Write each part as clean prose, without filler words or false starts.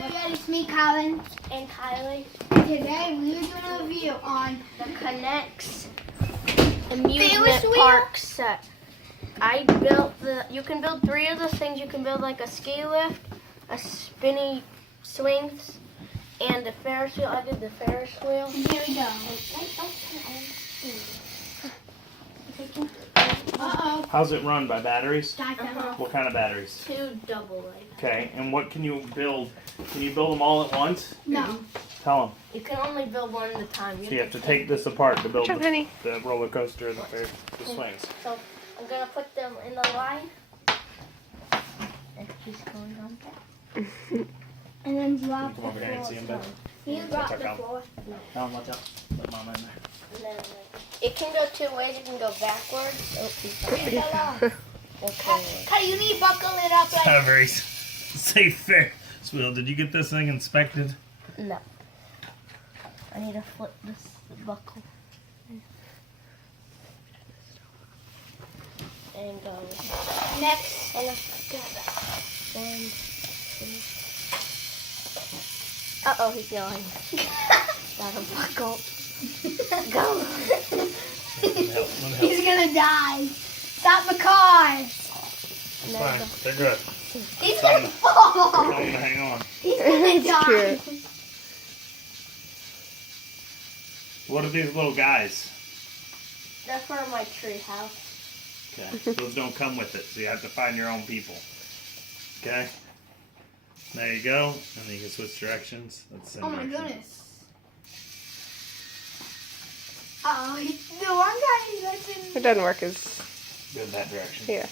everybody, it's me, Colin. And Kylie. And today we are doing a review on The Knex amusement park set. I built you can build 3 of the things. You can build like a ski lift, a spinny swings, and a Ferris wheel. I did the Ferris wheel. Here we go. Uh-oh. How's it run? By batteries? What kind of batteries? 2 double A. Okay, and what can you build? Can you build them all at once? No. Tell them. You can only build one at a time. So you have to take this apart to build Sure, honey. the roller coaster and the swings. So I'm gonna put them in the line. And he's going on back. And then Can drop you come the over here and see floor. them, babe? You drop the Check out. floor. Tell them what's up. Let Mama in there. And then, it can go 2 ways. You can go backwards. Oh, he's okay. Hey, you need to buckle it up It's not like a very safe Ferris wheel. Did you get this thing inspected? No. I need to flip this buckle. And go next. and let's go back. 1, 2. Uh-oh, he's going. Gotta buckle. Go. He's gonna die. Stop the car. Fine. They're good. He's gonna fall. Tell them to hang on. He's gonna That's die. cute. What are these little guys? They're for my tree house. Okay. Those don't come with it, so you have to find your own people. Okay? There you go. And then you can switch directions. That's the Oh my direction. goodness. Uh-oh, the one guy is It doesn't work as Go that direction. yeah.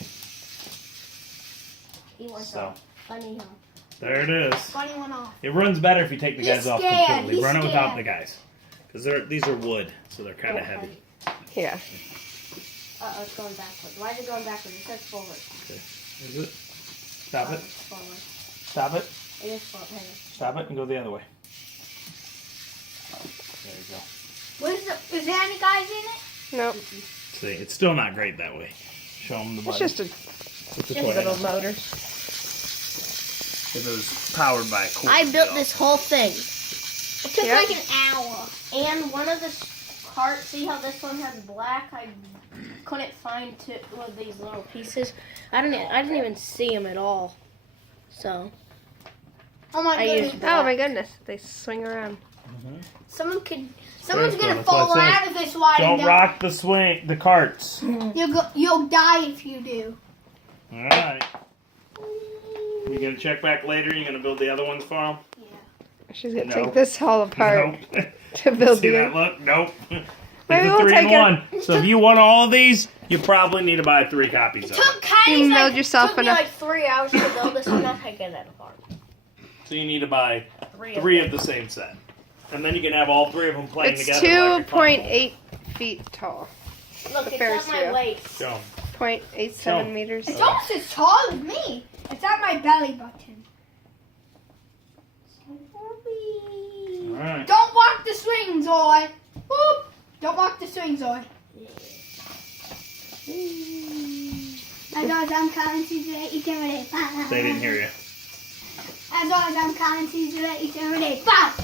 He wants So. a funny home. There it is. funny one off. It runs better if you take the He's guys off scared. completely. He's Run it without scared. the guys. Because these are wood, so they're kind of heavy. Yeah. Uh-oh, it's going backwards. Why is it going backwards? It says forward. Okay. Is it? Stop it. It's forward. Stop it. It is forward. Hang on. Stop it and go the other way. There you go. Is there any guys in it? Nope. See, it's still not great that way. Show them the It's button. just a It's a toy. little motor. If it was powered by a cord. I built this whole thing. It took Yeah. like an hour. And one of the carts, see how this one has black? I couldn't find 2 of these little pieces. I didn't even see them at all. So, Oh my I goodness. used Oh my goodness. They swing around. someone could... Someone's Very gonna cool. That's fall what it out of this slide. Don't rock the carts. You'll die if you do. All right. You gonna check back later? You gonna build the other ones for them? She's gonna No. take this all apart Nope. to build See the. that look? Nope. Maybe It's a we'll 3 in take it- 1. So if you want all of these, you probably need to buy 3 copies of it. Took You Kylie's can like, build yourself Took me enough. like 3 hours to build this. I'm not taking that apart. So you need to buy 3 3 of the same set. And then you can have all 3 of them playing It's together. like a carnival. 2.8 feet tall. Look, The it's Ferris at my wheel. waist. Show 'em. 0.87 So- meters. it's almost as tall as me. It's at my belly button. All right. Don't walk the swing, Zoe. Whoop. Don't walk the swing, Zoe. As long as I'm counting to 8, They didn't hear you. As long as I'm counting to 8, 5.